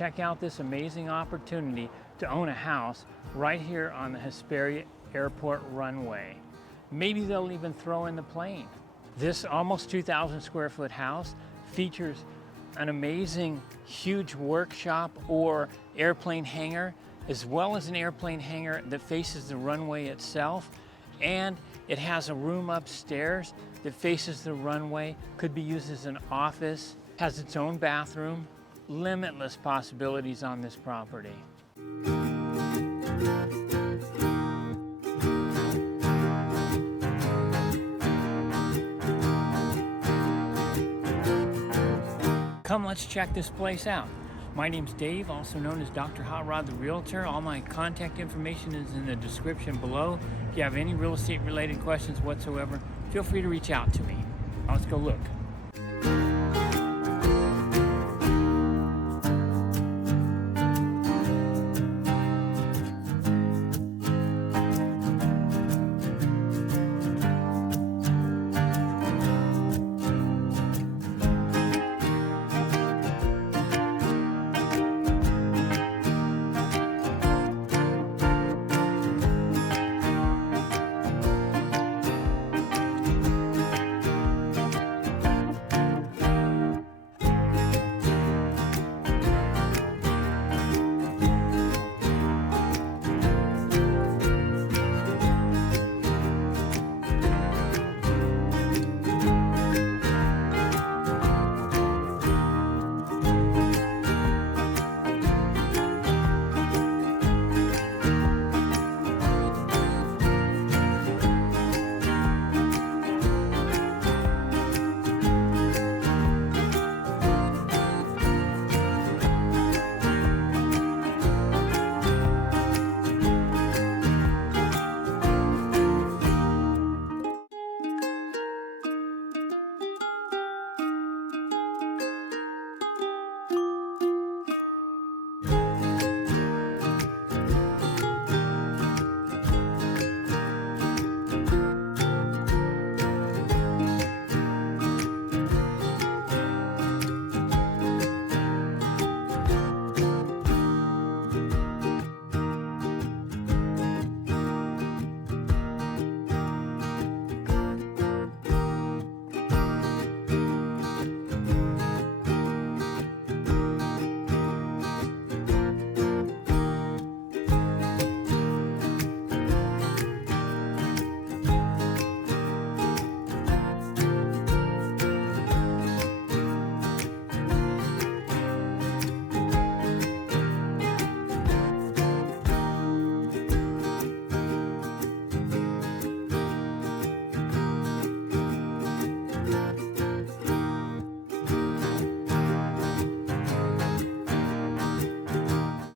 check out this amazing opportunity to own a house right here on the Hesperia Airport runway. Maybe they'll even throw in the plane. This almost 2,000 square foot house features an amazing huge workshop or airplane hangar, as well as an airplane hangar that faces the runway itself. And it has a room upstairs that faces the runway, could be used as an office, has its own bathroom. Limitless possibilities on this property. Come, let's check this place out. My name's Dave, also known as Dr. Hot Rod the Realtor. All my contact information is in the description below. If you have any real estate related questions whatsoever, feel free to reach out to me. Let's go look.